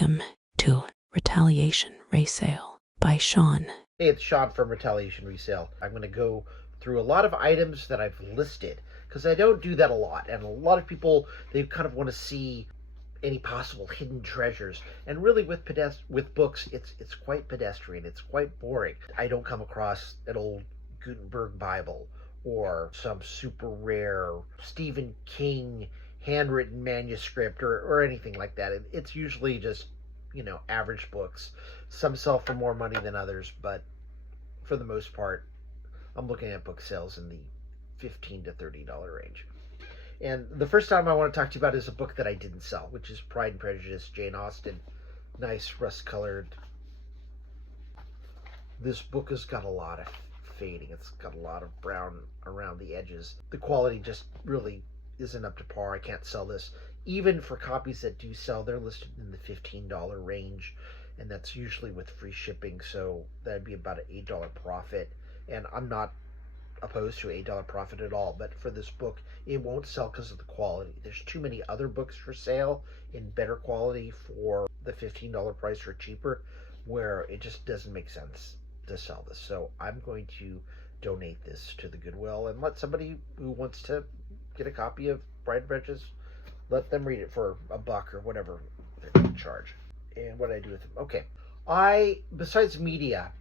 Welcome to Retaliation Resale by Sean. Hey, it's Sean from Retaliation Resale. I'm going to go through a lot of items that I've listed because I don't do that a lot. And a lot of people, they kind of want to see any possible hidden treasures. And really with books, it's quite pedestrian. It's quite boring. I don't come across an old Gutenberg Bible or some super rare Stephen King handwritten manuscript or anything like that. It's usually just, average books. Some sell for more money than others, but for the most part, I'm looking at book sales in the $15 to $30 range. And the first time I want to talk to you about is a book that I didn't sell, which is Pride and Prejudice, Jane Austen. Nice rust-colored. This book has got a lot of fading. It's got a lot of brown around the edges. The quality just really isn't up to par. I can't sell this. Even for copies that do sell, they're listed in the $15 range, and that's usually with free shipping, so that'd be about an $8 profit. And I'm not opposed to $8 profit at all, but for this book, it won't sell because of the quality. There's too many other books for sale in better quality for the $15 price or cheaper, where it just doesn't make sense to sell this. So I'm going to donate this to the Goodwill and let somebody who wants to get a copy of Pride and Prejudice, let them read it for $1 or whatever they're going to charge. And what do I do with them? Okay. Besides media,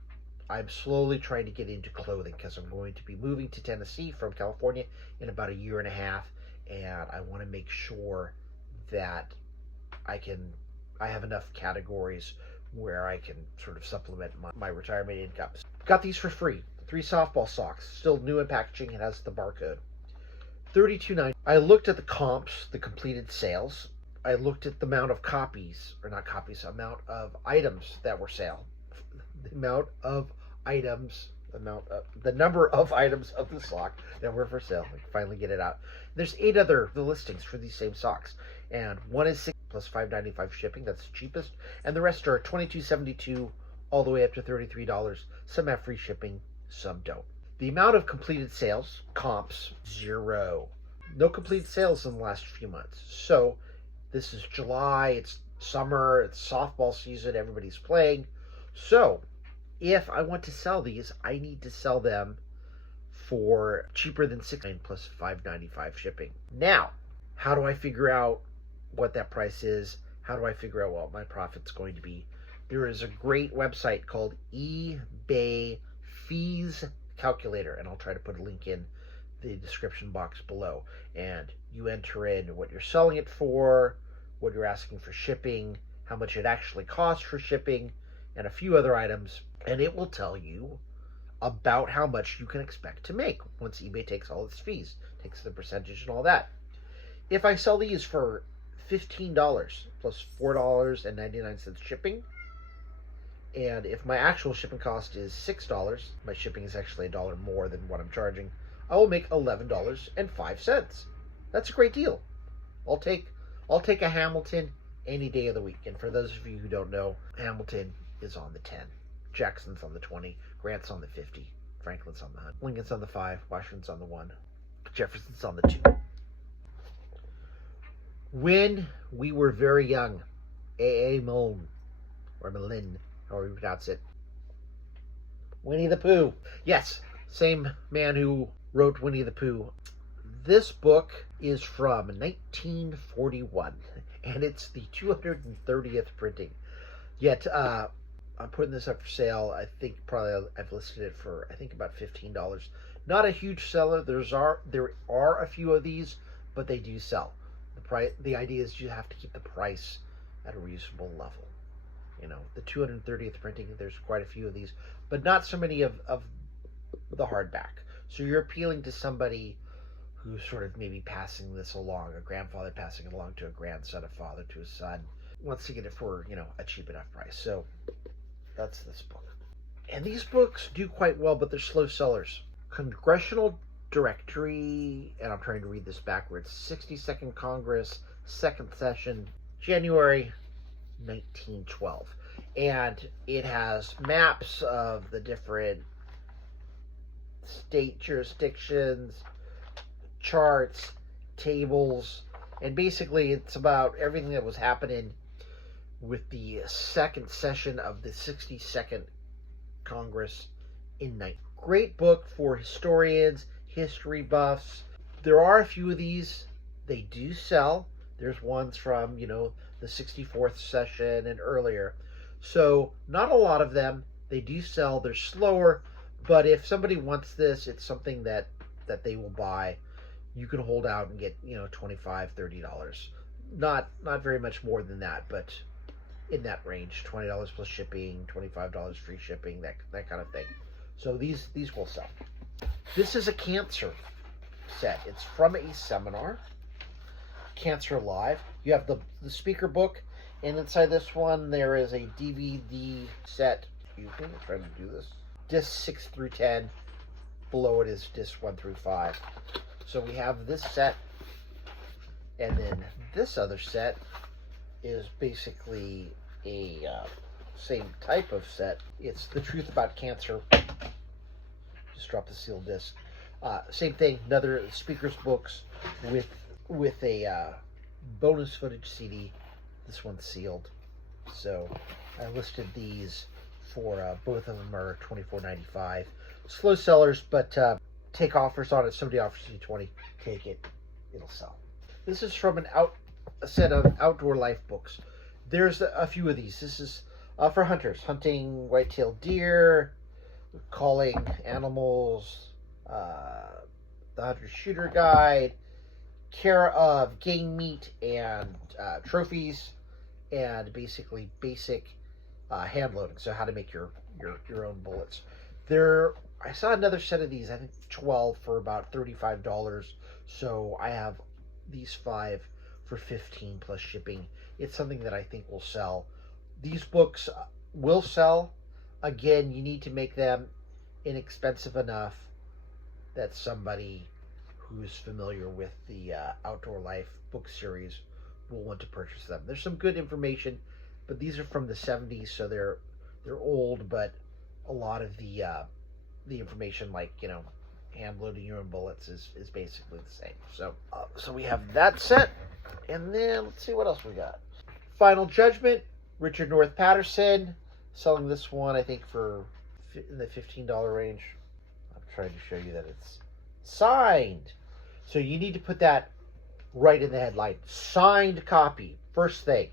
I'm slowly trying to get into clothing because I'm going to be moving to Tennessee from California in about a year and a half, and I want to make sure that I have enough categories where I can sort of supplement my retirement income. Got these for free. 3 softball socks, still new in packaging. It has the barcode. $32.90. I looked at the comps, the completed sales. I looked at the amount of amount of items that were sale. The number of items of the sock that were for sale. I can finally get it out. There's 8 other listings for these same socks, and one is $6 plus $5.95 shipping. That's the cheapest, and the rest are $22.72 all the way up to $33. Some have free shipping, some don't. The amount of completed sales, comps, 0. No completed sales in the last few months. So this is July, it's summer, it's softball season, everybody's playing. So if I want to sell these, I need to sell them for cheaper than $6 plus $5.95 shipping. Now, how do I figure out what that price is? How do I figure out what my profit's going to be? There is a great website called eBay Fees Calculator, and I'll try to put a link in the description box below. And you enter in what you're selling it for, what you're asking for shipping, how much it actually costs for shipping, and a few other items, and it will tell you about how much you can expect to make once eBay takes all its fees, takes the percentage and all that. If I sell these for $15 plus $4.99 shipping, and if my actual shipping cost is $6, my shipping is actually $1 more than what I'm charging, I will make $11.05. That's a great deal. I'll take a Hamilton any day of the week. And for those of you who don't know, Hamilton is on the 10, Jackson's on the 20, Grant's on the 50, Franklin's on the 100, Lincoln's on the 5, Washington's on the 1, Jefferson's on the 2. When we were very young, A.A. Milne, or Milne, however you pronounce it, Winnie the Pooh. Yes, same man who wrote Winnie the Pooh. This book is from 1941, and it's the 230th printing. Yet, I'm putting this up for sale. I think probably I've listed it for, about $15. Not a huge seller. There are a few of these, but they do sell. The idea is you have to keep the price at a reasonable level. The 230th printing, there's quite a few of these, but not so many of the hardback. So you're appealing to somebody who's sort of maybe passing this along, a grandfather passing it along to a grandson, a father to a son, wants to get it for, a cheap enough price. So that's this book. And these books do quite well, but they're slow sellers. Congressional Directory, and I'm trying to read this backwards, 62nd Congress, 2nd Session, January 1912. And it has maps of the different state jurisdictions, charts, tables, and basically it's about everything that was happening with the second session of the 62nd Congress in night. Great book for historians, history buffs. There are a few of these. They do sell. There's ones from, the 64th session and earlier. So, not a lot of them. They do sell. They're slower, but if somebody wants this, it's something that they will buy. You can hold out and get, $25, $30. Not very much more than that, but in that range, $20 plus shipping, $25 free shipping, that kind of thing. So these will sell. This is a cancer set. It's from a seminar, Cancer Live. You have the speaker book, and inside this one there is a DVD set. Excuse me, I'm trying to do this. Disc 6 through 10. Below it is disc 1 through 5. So we have this set, and then this other set is basically a same type of set. It's The Truth About Cancer. Just drop the sealed disc. Same thing, another speaker's books with a bonus footage CD. This one's sealed. So I listed these for both of them are $24.95. Slow sellers, but take offers on it. Somebody offers you 20, take it. It'll sell. This is from a set of Outdoor Life books. There's a few of these. This is for hunters, hunting white-tailed deer, calling animals, the Hunter Shooter Guide, care of game meat and trophies, and basically basic hand loading. So how to make your own bullets. I saw another set of these, I think 12 for about $35. So I have these 5 for $15 plus shipping. It's something that I think will sell. These books will sell. Again, you need to make them inexpensive enough that somebody who's familiar with the Outdoor Life book series will want to purchase them. There's some good information, but these are from the 70s, so they're old, but a lot of the information, like, hand loading your own bullets is basically the same. So we have that set, and then let's see what else we got. Final Judgment, Richard North Patterson, selling this one I think for in the $15 range. I'm trying to show you that it's signed, so you need to put that right in the headline. Signed copy, first thing,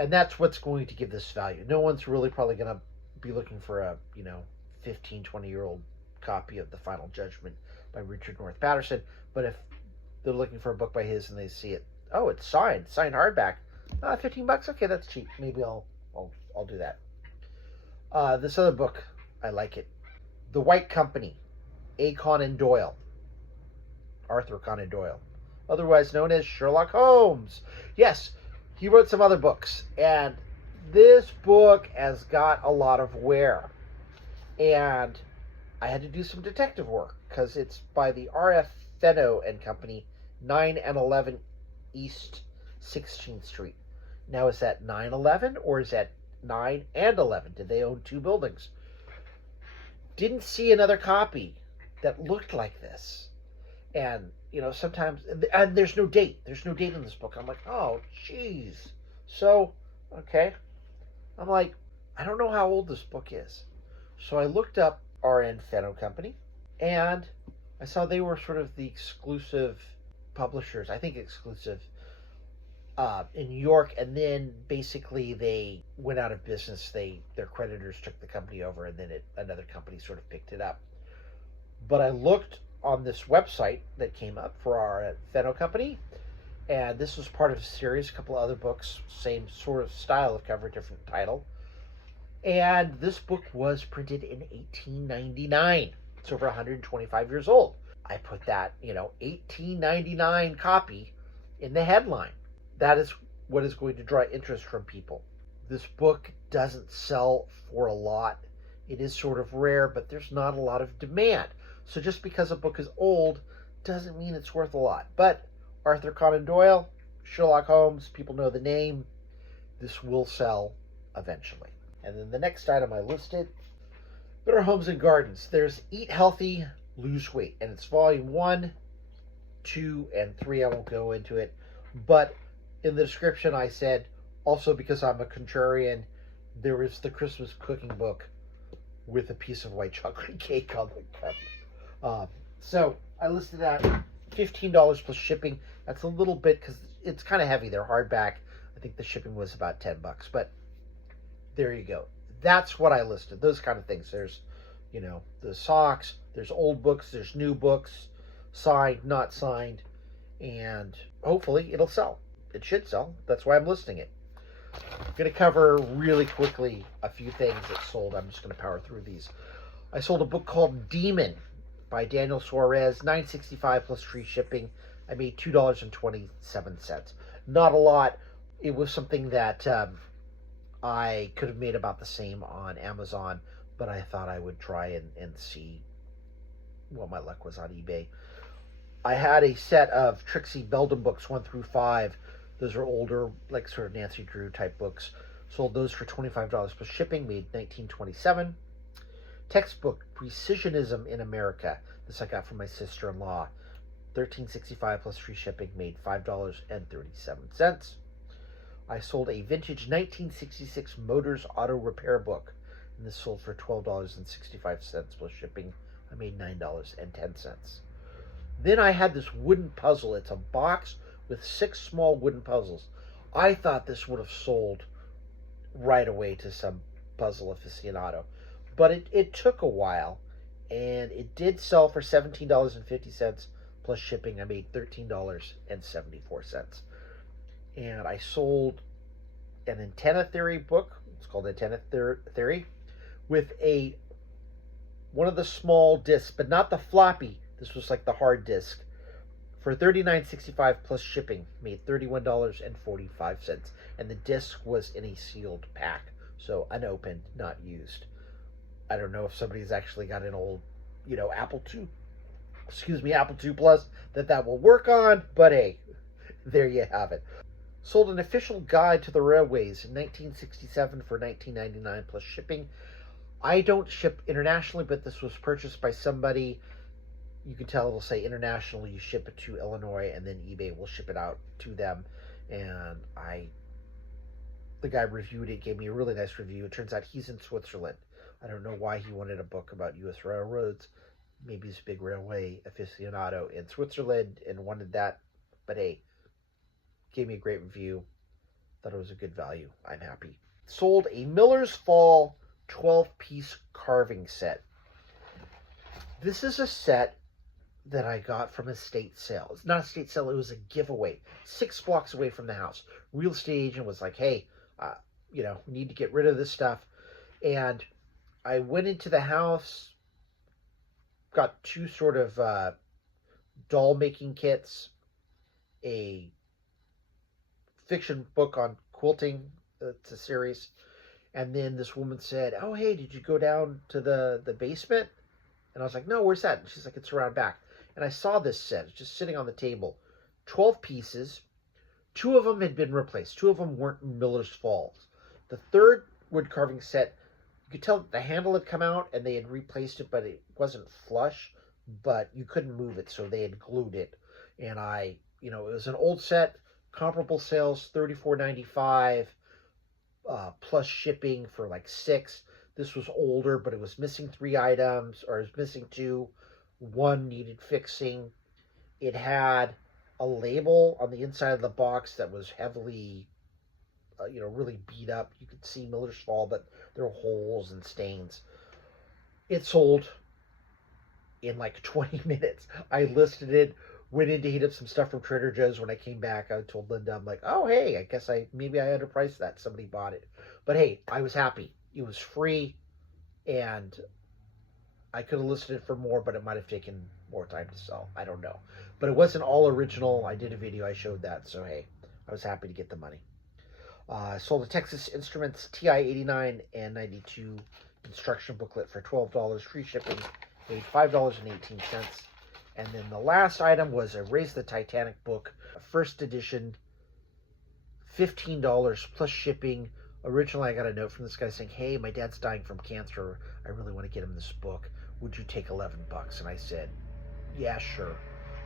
and that's what's going to give this value. No one's really probably going to be looking for a 15, 20-year-old copy of The Final Judgment by Richard North Patterson, but if they're looking for a book by his and they see it, oh, it's signed hardback, $15, okay, that's cheap. Maybe I'll do that. This other book, I like it. The White Company, A. Conan Doyle, Arthur Conan Doyle, otherwise known as Sherlock Holmes. Yes, he wrote some other books, and this book has got a lot of wear. And I had to do some detective work because it's by the R.F. Fenno and Company, 9 and 11 East 16th Street. Now, is that 911 or is that 9 and 11? Did they own 2 buildings? Didn't see another copy that looked like this. And, sometimes, and there's no date. There's no date in this book. I'm like, oh, jeez. So, okay. I'm like, I don't know how old this book is. So I looked up R.N. Fenno Company, and I saw they were sort of the exclusive publishers, I think exclusive, in New York, and then basically they went out of business. Their creditors took the company over, and then another company sort of picked it up. But I looked on this website that came up for our Fenno Company, and this was part of a series, a couple of other books, same sort of style of cover, different title. And this book was printed in 1899. It's over 125 years old. I put that, 1899 copy in the headline. That is what is going to draw interest from people. This book doesn't sell for a lot. It is sort of rare, but there's not a lot of demand. So just because a book is old doesn't mean it's worth a lot. But Arthur Conan Doyle, Sherlock Holmes, people know the name. This will sell eventually. And then the next item I listed, Better Homes and Gardens. There's Eat Healthy, Lose Weight. And it's volume 1, 2, and 3. I won't go into it. But in the description I said, Also, because I'm a contrarian, there is the Christmas cooking book with a piece of white chocolate cake on the cover. So I listed that $15 plus shipping. That's a little bit because it's kind of heavy. They're hardback. I think the shipping was about $10, but there you go. That's what I listed. Those kind of things. There's, the socks. There's old books. There's new books, signed, not signed, and hopefully it'll sell. It should sell. That's why I'm listing it. I'm going to cover really quickly a few things that sold. I'm just going to power through these. I sold a book called Demon by Daniel Suarez, $9.65 plus free shipping. I made $2.27. Not a lot. It was something that I could have made about the same on Amazon, but I thought I would try and see what my luck was on eBay. I had a set of Trixie Belden books 1 through 5. Those are older, like sort of Nancy Drew type books. Sold those for $25 plus shipping, made $19.27. Textbook Precisionism in America. This I got from my sister-in-law. $13.65 plus free shipping, made $5.37. I sold a vintage 1966 Motors Auto Repair book, and this sold for $12.65 plus shipping. I made $9.10. Then I had this wooden puzzle. It's a box with 6 small wooden puzzles. I thought this would have sold right away to some puzzle aficionado, but it took a while, and it did sell for $17.50 plus shipping. I made $13.74. And I sold an Antenna Theory book. It's called Antenna Theory, with one of the small discs, but not the floppy. This was like the hard disc, for $39.65 plus shipping, made $31.45. And the disc was in a sealed pack, so unopened, not used. I don't know if somebody's actually got an old, Apple II Plus that will work on, but hey, there you have it. Sold an official guide to the railways in 1967 for $19.99 plus shipping. I don't ship internationally, but this was purchased by somebody. You can tell it'll say international. You ship it to Illinois, and then eBay will ship it out to them. And the guy reviewed it, gave me a really nice review. It turns out he's in Switzerland. I don't know why he wanted a book about U.S. railroads. Maybe he's a big railway aficionado in Switzerland and wanted that. But hey, gave me a great review. Thought it was a good value. I'm happy. Sold a Miller's Fall 12-piece carving set. This is a set that I got from a estate sale. It's not a estate sale, it was a giveaway. 6 blocks away from the house. Real estate agent was like, hey, we need to get rid of this stuff. And I went into the house, got 2 sort of doll making kits, a fiction book on quilting. It's a series. And then this woman said, oh, hey, did you go down to the basement? And I was like, no, where's that? And she's like, it's around back. And I saw this set. It's just sitting on the table. 12 pieces. 2 of them had been replaced. 2 of them weren't Miller's Falls. The third wood carving set, you could tell that the handle had come out and they had replaced it, but it wasn't flush. But you couldn't move it, so they had glued it. And it was an old set. Comparable sales, $34.95 plus shipping for like 6. This was older, but it was missing 3 items, or it was missing 2. 1 needed fixing. It had a label on the inside of the box that was heavily, really beat up. You could see Miller's Fall, but there were holes and stains. It sold in like 20 minutes. I listed it, went in to heat up some stuff from Trader Joe's. When I came back, I told Linda, I'm like, oh, hey, I guess maybe I underpriced that. Somebody bought it. But hey, I was happy. It was free, and I could have listed it for more, but it might have taken more time to sell. I don't know. But it wasn't all original. I did a video. I showed that. So, hey, I was happy to get the money. Sold a Texas Instruments TI 89 and 92 instruction booklet for $12. Free shipping. Paid $5.18. And then the last item was a Raise the Titanic book, first edition, $15 plus shipping. Originally, I got a note from this guy saying, hey, my dad's dying from cancer. I really want to get him this book. Would you take $11? And I said, yeah, sure.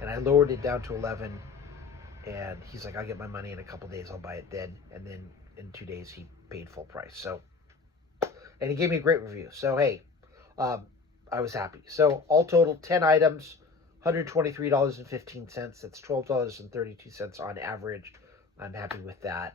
And I lowered it down to 11. And he's like, I'll get my money in a couple days. I'll buy it then. And then in 2 days he paid full price. So, and he gave me a great review. So hey, I was happy. So all total, 10 items, $123.15. That's $12.32 on average. I'm happy with that.